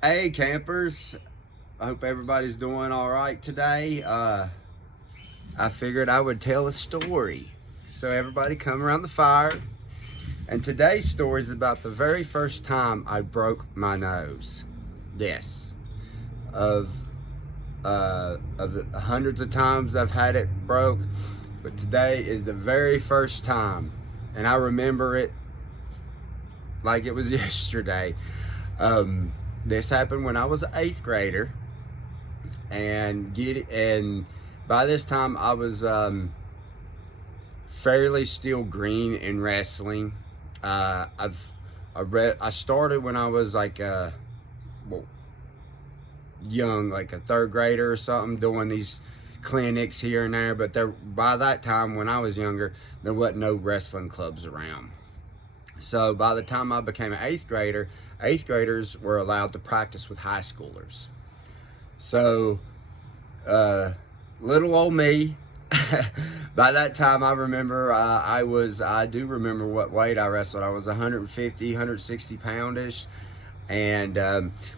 Hey campers, I hope everybody's doing all right today. I figured I would tell a story. So everybody come around the fire. And today's story is about the very first time I broke my nose. Yes. Of the hundreds of times I've had it broke, but today is the very first time. And I remember it like it was yesterday. This happened when I was an 8th grader, and by this time I was fairly still green in wrestling. I started when I was like well, young, like a 3rd grader or something, doing these clinics here and there. But by that time, when I was younger, there wasn't no wrestling clubs around. So by the time I became an 8th grader, 8th graders were allowed to practice with high schoolers. So little old me, by that time I remember I do remember what weight I wrestled. I was 150, 160 poundish. And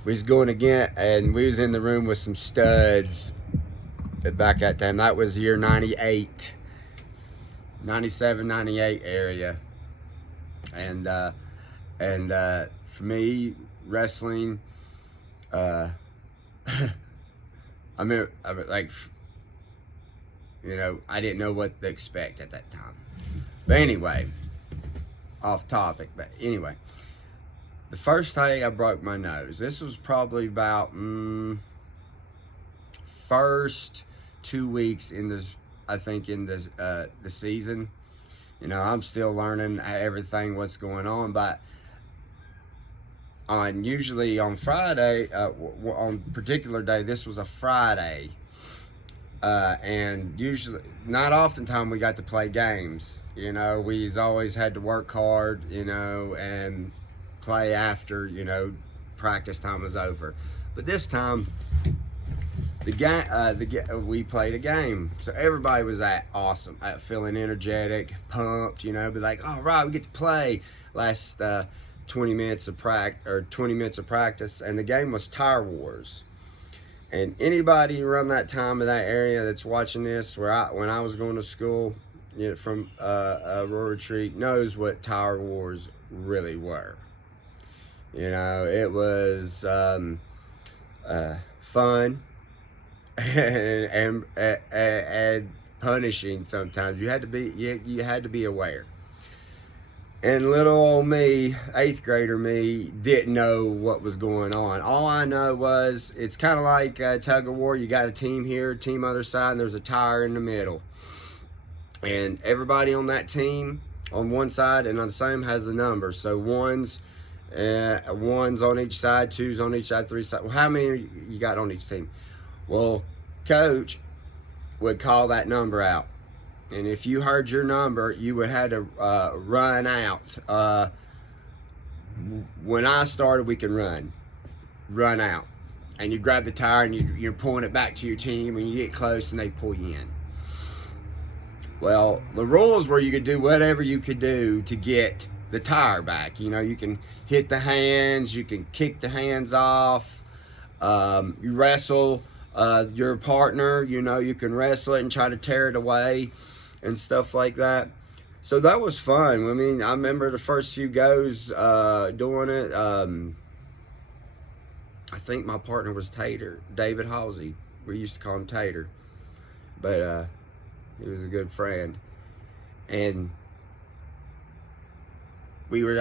we was going again, and we was in the room with some studs back at that time. That was year 98, 97, 98 area. And for me, wrestling, I mean, like, I didn't know what to expect at that time. But anyway, off topic, but anyway, the first day I broke my nose, this was probably about first 2 weeks in the season. I'm still learning everything, what's going on, but usually on Friday, on particular day, this was a Friday, and usually, not oftentimes we got to play games. We's always had to work hard, and play after, practice time was over. But this time, we played a game, so everybody was awesome, feeling energetic, pumped, be like, all right, we get to play. Last 20 minutes of practice, and the game was Tire Wars. And anybody around that time in that area that's watching this, when I was going to school, from Aurora Retreat, knows what Tire Wars really were. It was fun and punishing sometimes. You had to be aware. And little old me, 8th grader me, didn't know what was going on. All I know was it's kind of like tug of war. You got a team here, team other side, and there's a tire in the middle. And everybody on that team on one side and on the same has the number. So one's on each side, 2's on each side, 3 side. Well, how many you got on each team? Well, coach would call that number out. And if you heard your number, you would have to run out. When I started, we can run out. And you grab the tire and you're pulling it back to your team, and you get close and they pull you in. Well, the rules were you could do whatever you could do to get the tire back. You can hit the hands, you can kick the hands off, you wrestle your partner, you can wrestle it and try to tear it away and stuff like that. So that was fun. I mean, I remember the first few goes doing it. I think my partner was Tater, David Halsey. We used to call him Tater, but he was a good friend. And we were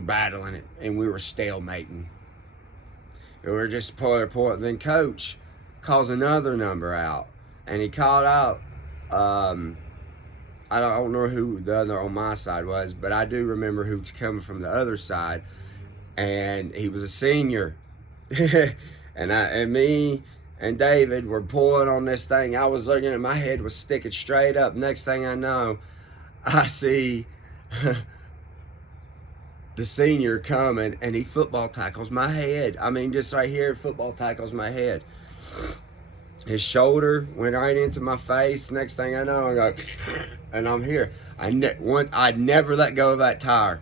battling it, and we were stalemating. We were just pulling. Then coach calls another number out, and he called out, I don't know who the other on my side was, but I do remember who was coming from the other side, and he was a senior. and me and David were pulling on this thing. I was looking at, my head was sticking straight up. Next thing I know, I see the senior coming, and he football tackles my head. I mean, just right here, football tackles my head. His shoulder went right into my face. Next thing I know, I go, and I'm here. I'd never let go of that tire.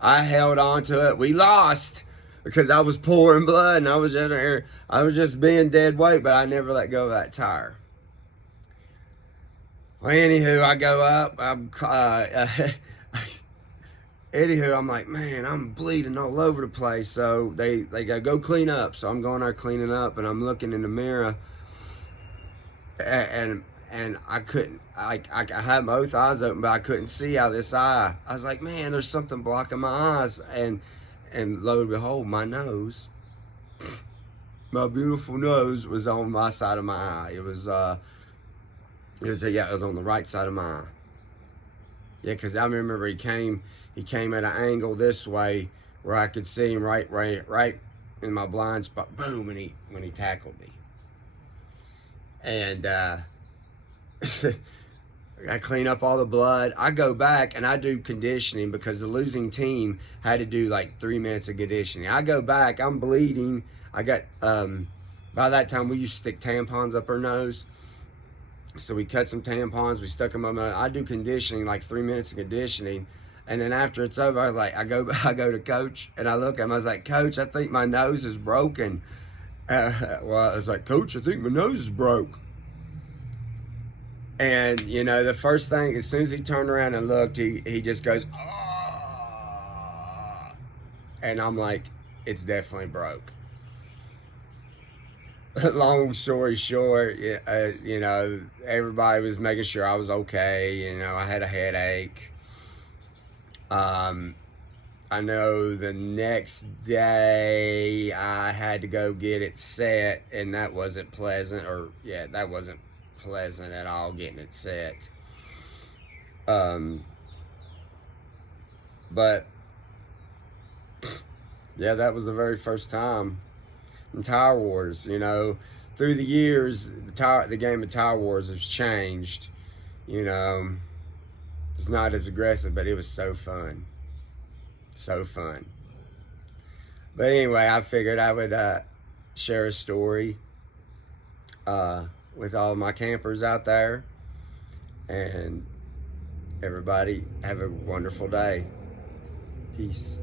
I held on to it. We lost, because I was pouring blood and I was in there. I was just being dead weight, but I never let go of that tire. Well, anywho, I go up. Anywho, I'm like, man, I'm bleeding all over the place. So they go clean up. So I'm going there cleaning up, and I'm looking in the mirror, and I couldn't. I had both eyes open, but I couldn't see out of this eye. I was like, man, there's something blocking my eyes, and lo and behold, my nose, my beautiful nose, was on my side of my eye. It was on the right side of my eye. Yeah, because I remember he came at an angle this way where I could see him right in my blind spot. Boom, when he tackled me. And I clean up all the blood. I go back and I do conditioning because the losing team had to do like 3 minutes of conditioning. I go back, I'm bleeding. I got, by that time we used to stick tampons up her nose. So we cut some tampons, we stuck them up. I do conditioning, like 3 minutes of conditioning. And then after it's over, I was like, I go to Coach and I look at him. I was like, Coach, I think my nose is broken. Well, I was like, Coach, I think my nose is broke. And the first thing, as soon as he turned around and looked, he just goes, oh. And I'm like, it's definitely broke. Long story short, everybody was making sure I was okay. I had a headache. I know the next day I had to go get it set, and that wasn't pleasant, that wasn't pleasant at all, getting it set. But yeah, that was the very first time in Tire Wars. Through the years, the game of Tire Wars has changed. It's not as aggressive, but it was so fun. So fun. But anyway, I figured I would share a story with all my campers out there. And everybody have a wonderful day. Peace.